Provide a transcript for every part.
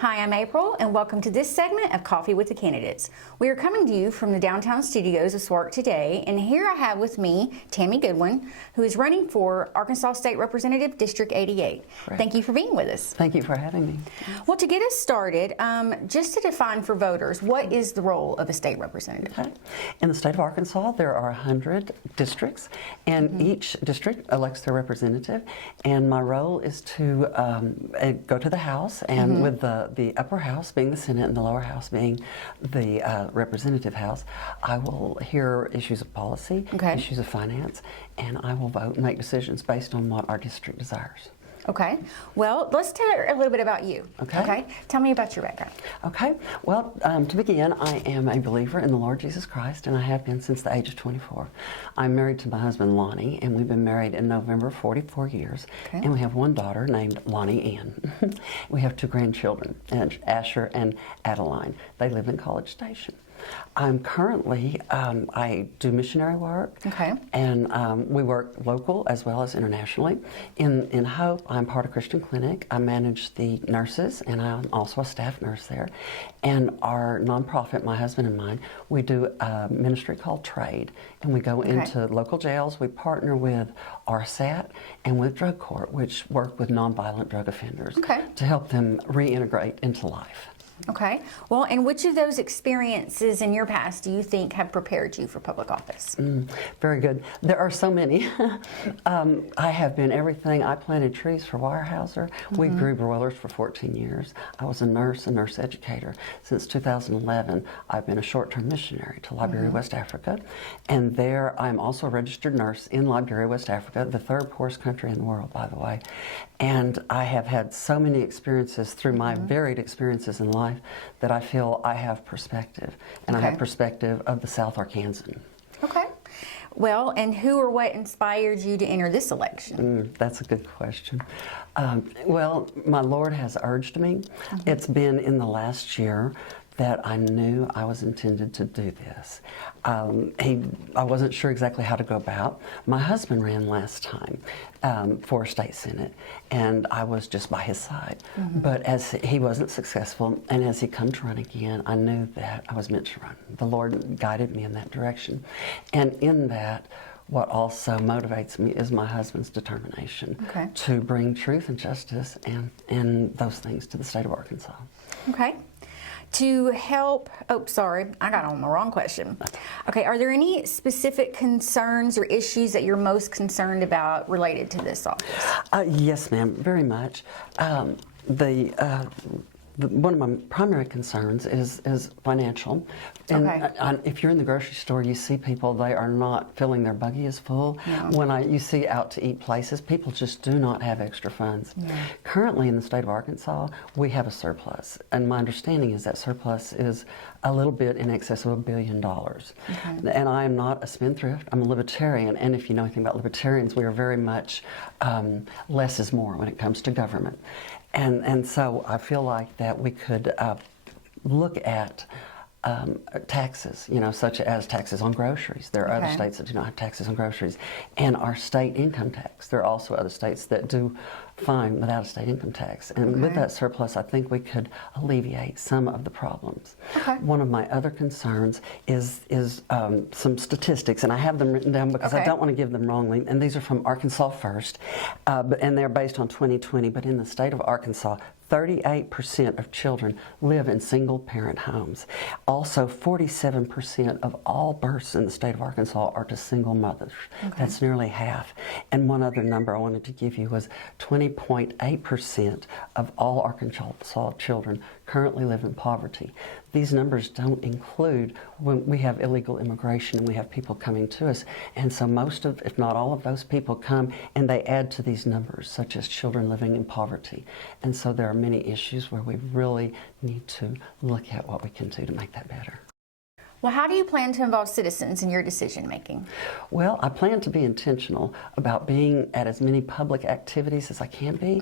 Hi, I'm April, and welcome to this segment of Coffee with the Candidates. We are coming to you from the downtown studios of SWARC today, and here I have with me Tammy Goodwin, who is running for Arkansas State Representative District 88. Correct. Thank you for being with us. Thank you for having me. Well, to get us started, just to define for voters, what is the role of a state representative? Okay. In the state of Arkansas, there are 100 districts, and each district elects their representative, and my role is to go to the House, and with the upper house being the Senate and the lower house being the representative house, I will hear issues of policy, issues of finance, and I will vote and make decisions based on what our district desires. Okay. Well, let's tell a little bit about you. Okay. Tell me about your background. Okay. Well, to begin, I am a believer in the Lord Jesus Christ, and I have been since the age of 24. I'm married to my husband, Lonnie, and we've been married in November 44 years, and we have one daughter named Lonnie Ann. We have two grandchildren, Asher and Adeline. They live in College Station. I'm currently, I do missionary work, and we work local as well as internationally. In Hope, I'm part of Christian Clinic. I manage the nurses, and I'm also a staff nurse there. And our nonprofit, my husband and mine, we do a ministry called Trade, and we go into local jails. We partner with RSAT and with Drug Court, which work with nonviolent drug offenders to help them reintegrate into life. Okay. Well, and which of those experiences in your past do you think have prepared you for public office? Very good. There are so many. I have been everything. I planted trees for Weyerhaeuser. We grew broilers for 14 years. I was a nurse educator. Since 2011, I've been a short-term missionary to Liberia, West Africa. And there, I'm also a registered nurse in Liberia, West Africa, the third poorest country in the world, by the way. And I have had so many experiences through my varied experiences in life that I feel I have perspective, and I have perspective of the South Arkansan. Okay. Well, and who or what inspired you to enter this election? That's a good question. Well, my Lord has urged me. It's been in the last year that I knew I was intended to do this. I wasn't sure exactly how to go about. My husband ran last time for state senate, and I was just by his side. But as he wasn't successful, and as he come to run again, I knew that I was meant to run. The Lord guided me in that direction. And in that, what also motivates me is my husband's determination to bring truth and justice and those things to the state of Arkansas. Okay. To help, oh, sorry, I got on the wrong question. Okay, are there any specific concerns or issues that you're most concerned about related to this office? Yes, ma'am, very much. One of my primary concerns is financial. And if you're in the grocery store, you see people, they are not filling their buggy is full. When you see out to eat places, people just do not have extra funds. Currently in the state of Arkansas, we have a surplus. And my understanding is that surplus is a little bit in excess of $1 billion. And I am not a spendthrift, I'm a libertarian. And if you know anything about libertarians, we are very much less is more when it comes to government. And so I feel like that we could look at taxes, such as taxes on groceries. There are other states that do not have taxes on groceries. And our state income tax. There are also other states that do fine without a state income tax. And with that surplus, I think we could alleviate some of the problems. One of my other concerns is some statistics, and I have them written down because I don't want to give them wrongly. And these are from Arkansas First, and they're based on 2020. But in the state of Arkansas, 38% of children live in single-parent homes. Also, 47% of all births in the state of Arkansas are to single mothers. That's nearly half. And one other number I wanted to give you was 20.8% of all Arkansas children currently live in poverty. These numbers don't include when we have illegal immigration and we have people coming to us. And so most of, if not all of those people come and they add to these numbers, such as children living in poverty. And so there are many issues where we really need to look at what we can do to make that better. Well, how do you plan to involve citizens in your decision making? Well, I plan to be intentional about being at as many public activities as I can be.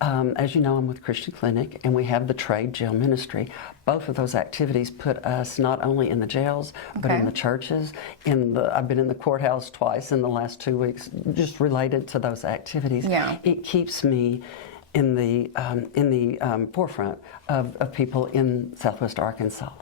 As you know, I'm with Christian Clinic, and we have the Trade Jail Ministry. Both of those activities put us not only in the jails, but in the churches. I've been in the courthouse twice in the last 2 weeks, just related to those activities. It keeps me forefront of people in Southwest Arkansas.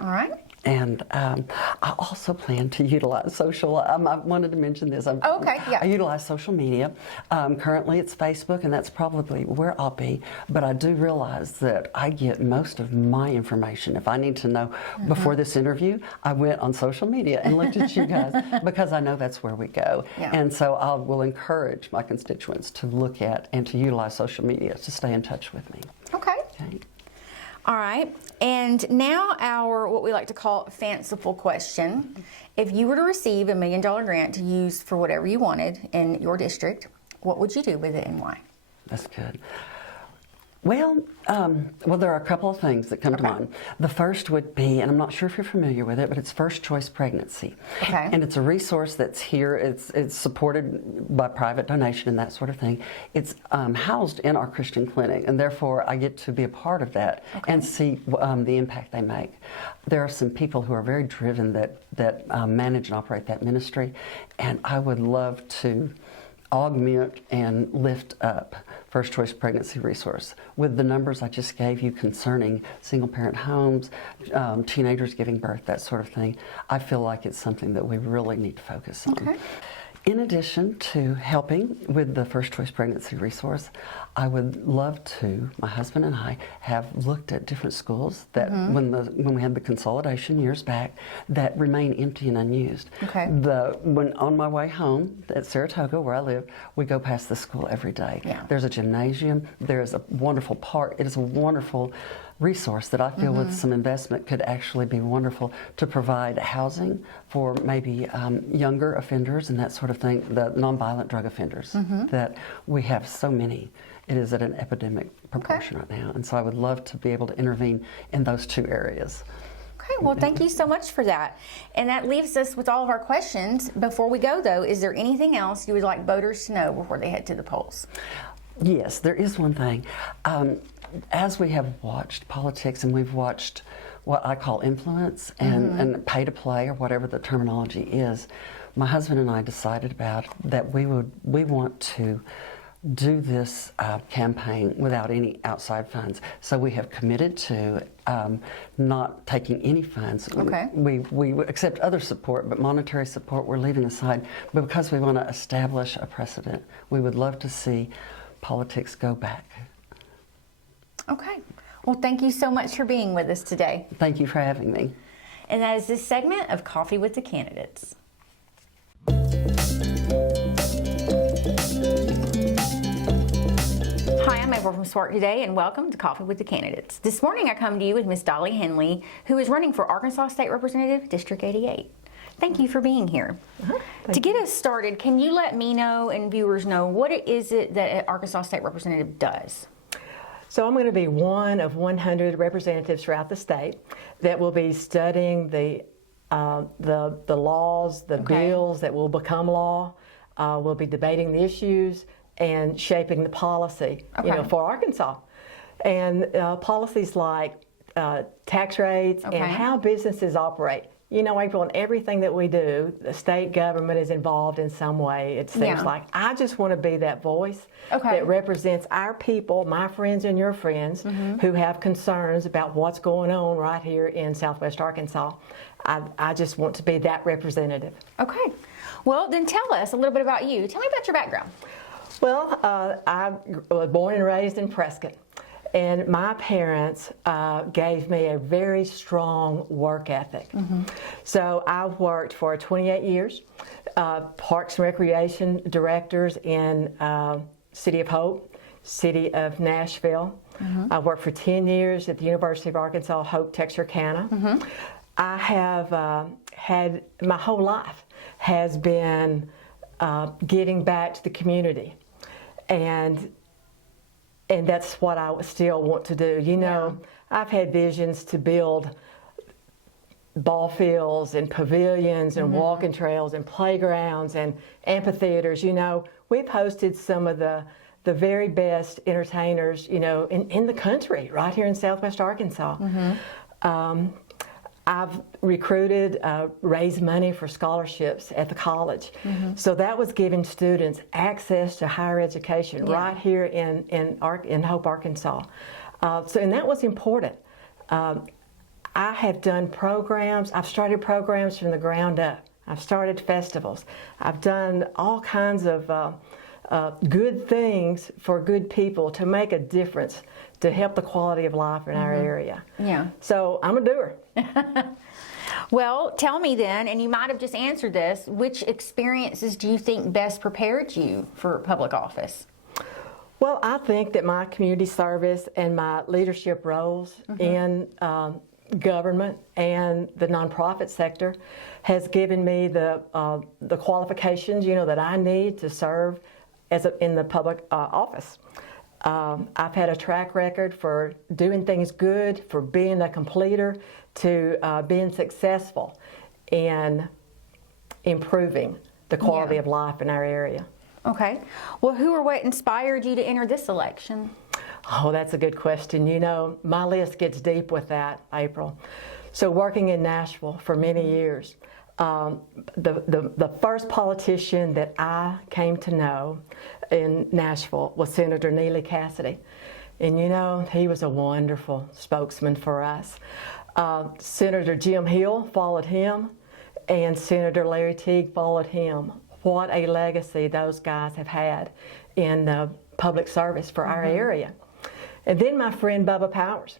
All right. And I also plan to utilize social. I wanted to mention this. Okay, yeah. I utilize social media. Currently, it's Facebook, and that's probably where I'll be. But I do realize that I get most of my information. If I need to know before this interview, I went on social media and looked at you guys because I know that's where we go. Yeah. And so I will encourage my constituents to look at and to utilize social media to stay in touch with me. Okay. Okay. All right, and now our what we like to call fanciful question. If you were to receive $1 million grant to use for whatever you wanted in your district, what would you do with it and why? That's good. Well, there are a couple of things that come to mind. The first would be, and I'm not sure if you're familiar with it, but it's first choice pregnancy. Okay. And it's a resource that's here. It's supported by private donation and that sort of thing. It's housed in our Christian clinic, and therefore I get to be a part of that and see the impact they make. There are some people who are very driven that manage and operate that ministry, and I would love to augment and lift up first choice pregnancy resource with the numbers I just gave you concerning single parent homes, teenagers giving birth, that sort of thing. I feel like it's something that we really need to focus on. Okay. In addition to helping with the first choice pregnancy resource, I would love to, my husband and I have looked at different schools that when we had the consolidation years back that remain empty and unused. Okay. When on my way home at Saratoga where I live, we go past the school every day. Yeah. There's a gymnasium, there's a wonderful park. It is a wonderful resource that I feel with some investment could actually be wonderful to provide housing for maybe younger offenders and that sort of thing, the nonviolent drug offenders that we have so many. It is at an epidemic proportion right now, and so I would love to be able to intervene in those two areas. Okay, well, thank you so much for that. And that leaves us with all of our questions. Before we go, though, is there anything else you would like voters to know before they head to the polls? Yes, there is one thing. As we have watched politics and we've watched what I call influence and pay to play or whatever the terminology is, my husband and I decided about that we want to do this campaign without any outside funds. So we have committed to not taking any funds. Okay. We accept other support, but monetary support we're leaving aside because we want to establish a precedent. We would love to see politics go back. Okay. Well, thank you so much for being with us today. Thank you for having me. And that is this segment of Coffee with the Candidates. Hi, I'm April from SWART Today, and welcome to Coffee with the Candidates. This morning I come to you with Miss Dolly Henley, who is running for Arkansas State Representative, District 88. Thank you for being here. To get us started, can you let me know and viewers know what it is that an Arkansas State Representative does? So I'm going to be one of 100 representatives throughout the state that will be studying the laws, the bills that will become law. We'll be debating the issues and shaping the policy, for Arkansas. And policies like tax rates and how businesses operate. You know, April, in everything that we do, the state government is involved in some way. It seems like I just want to be that voice that represents our people, my friends and your friends, who have concerns about what's going on right here in Southwest Arkansas. I just want to be that representative. Okay. Well, then tell us a little bit about you. Tell me about your background. Well, I was born and raised in Prescott. And my parents gave me a very strong work ethic. So I worked for 28 years, Parks and Recreation directors in City of Hope, City of Nashville. I worked for 10 years at the University of Arkansas, Hope, Texarkana. I have had, my whole life has been giving back to the community. And that's what I still want to do. You know, I've had visions to build ball fields and pavilions and walking trails and playgrounds and amphitheaters. You know, we've hosted some of the very best entertainers, in the country, right here in Southwest Arkansas. I've recruited, raised money for scholarships at the college. So that was giving students access to higher education right here in Hope, Arkansas. And that was important. I have done programs. I've started programs from the ground up. I've started festivals. I've done all kinds of good things for good people to make a difference, to help the quality of life in our area. Yeah. So I'm a doer. Well, tell me then, and you might have just answered this, which experiences do you think best prepared you for public office? Well, I think that my community service and my leadership roles in government and the nonprofit sector has given me the qualifications, that I need to serve in the public office. I've had a track record for doing things good, for being a completer, to being successful in improving the quality of life in our area. Okay. Well, who or what inspired you to enter this election? Oh, that's a good question. My list gets deep with that, April. So working in Nashville for many years, the first politician that I came to know in Nashville was Senator Neely Cassidy. And he was a wonderful spokesman for us. Senator Jim Hill followed him, and Senator Larry Teague followed him. What a legacy those guys have had in public service for our area. And then my friend Bubba Powers.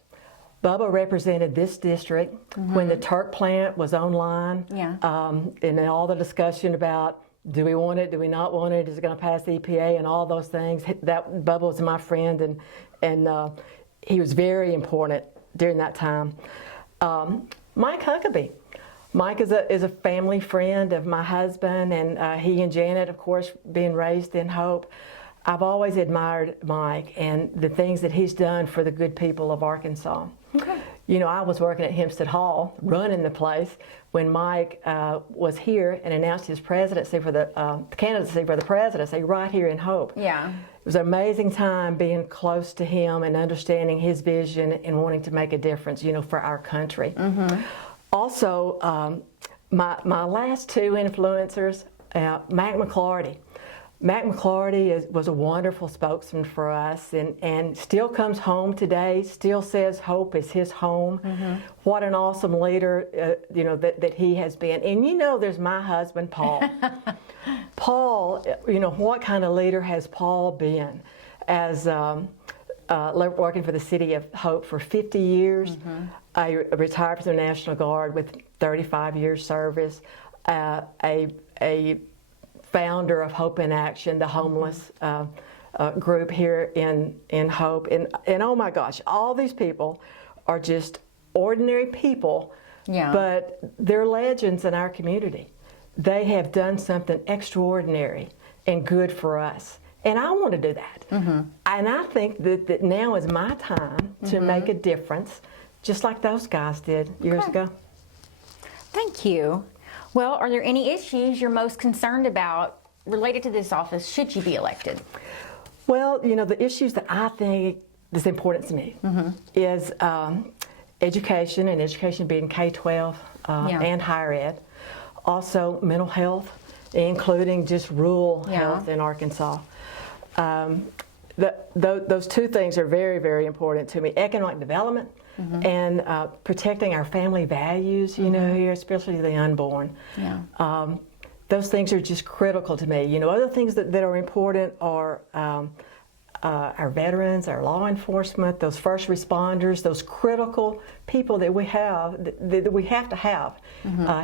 Bubba represented this district when the Turk plant was online. Yeah. And then all the discussion about, do we want it, do we not want it, is it going to pass the EPA and all those things. Bubba was my friend, and he was very important during that time. Mike Huckabee. Mike is a family friend of my husband, and he and Janet, of course, being raised in Hope. I've always admired Mike and the things that he's done for the good people of Arkansas. Okay. I was working at Hempstead Hall, running the place, when Mike was here and announced his presidency for the candidacy for the presidency right here in Hope. Yeah. It was an amazing time being close to him and understanding his vision and wanting to make a difference, for our country. Also, my last two influencers, Mac McClarty. Mac McClarty was a wonderful spokesman for us, and still comes home today, still says Hope is his home. What an awesome leader, that he has been. And there's my husband, Paul. Paul, what kind of leader has Paul been as working for the City of Hope for 50 years. I retired from the National Guard with 35 years service, a founder of Hope in Action, the homeless group here in Hope. And oh my gosh, all these people are just ordinary people, but they're legends in our community. They have done something extraordinary and good for us. And I want to do that. And I think that now is my time to make a difference, just like those guys did years ago. Thank you. Well, are there any issues you're most concerned about related to this office should you be elected? Well, the issues that I think is important to me is education, and education being K-12 and higher ed. Also, mental health, including just rural health in Arkansas. Those two things are very, very important to me. Economic development and protecting our family values, here, especially the unborn. Those things are just critical to me. Other things that are important are our veterans, our law enforcement, those first responders, those critical people that we have to have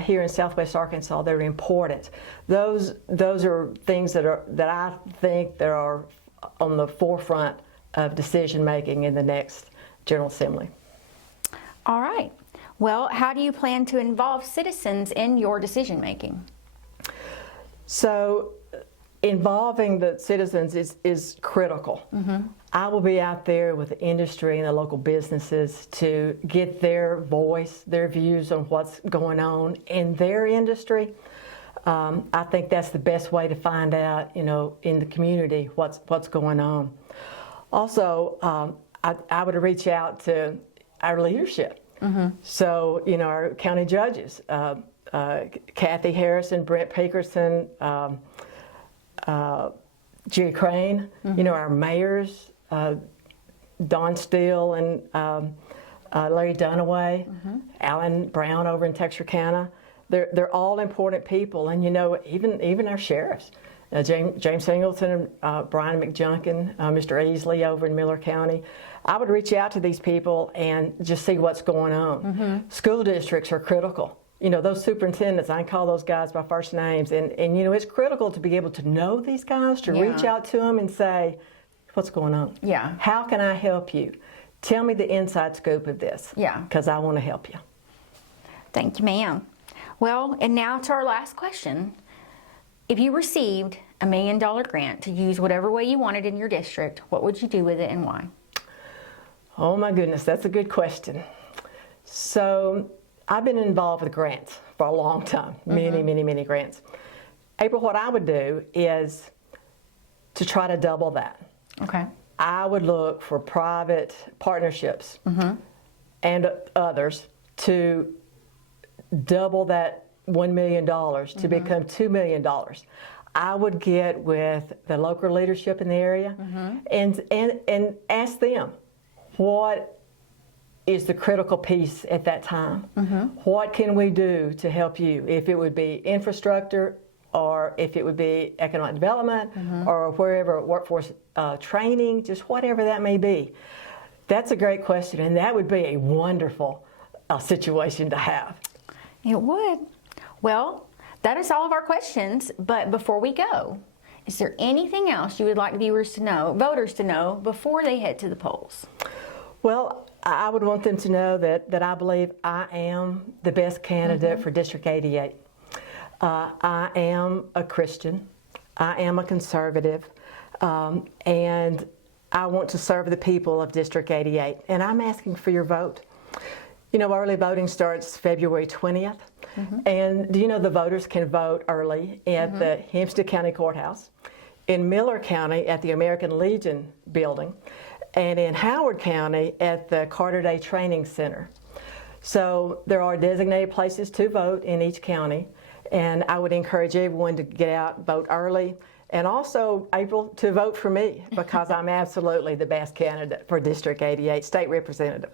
here in Southwest Arkansas. They're important. Those are things that I think that are on the forefront of decision making in the next General Assembly. All right. Well, how do you plan to involve citizens in your decision making? So, involving the citizens is critical. I will be out there with the industry and the local businesses to get their voice, their views on what's going on in their industry. I think that's the best way to find out, in the community what's going on. Also, I would reach out to our leadership. So, you know, our county judges, Kathy Harrison, Brent Pickerson, Jerry Crane, you know, our mayors, Don Steele and Larry Dunaway, Alan Brown over in Texarkana. They're all important people, and you know, even our sheriffs, James Singleton and Brian McJunkin, Mr. Easley over in Miller County. I would reach out to these people and just see what's going on. School districts are critical. You know, those superintendents, I call those guys by first names, and you know, it's critical to be able to know these guys, to reach out to them and say, what's going on? Yeah. How can I help you? Tell me the inside scoop of this. Yeah. Because I want to help you. Thank you, ma'am. Well, and now to our last question. If you received $1 million grant to use whatever way you wanted in your district, what would you do with it and why? Oh my goodness, that's a good question. So I've been involved with grants for a long time, many grants. April, what I would do is to try to double that. Okay. I would look for private partnerships and others to double that $1 million to become $2 million. I would get with the local leadership in the area and ask them, what is the critical piece at that time? What can we do to help you? If it would be infrastructure, or if it would be economic development, or wherever, workforce training, just whatever that may be. That's a great question, and that would be a wonderful situation to have. It would. Well, that is all of our questions, but before we go, is there anything else you would like viewers to know, voters to know, before they head to the polls? Well, I would want them to know that I believe I am the best candidate for District 88. I am a Christian, I am a conservative, and I want to serve the people of District 88, and I'm asking for your vote. You know, early voting starts February 20th, and do you know the voters can vote early at the Hempstead County Courthouse, in Miller County at the American Legion building, and in Howard County at the Carter Day Training Center. So there are designated places to vote in each county, and I would encourage everyone to get out, vote early, and also, April, to vote for me, because I'm absolutely the best candidate for District 88 State Representative.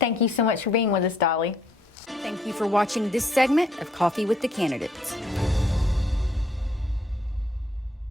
Thank you so much for being with us, Dolly. Thank you for watching this segment of Coffee with the Candidates.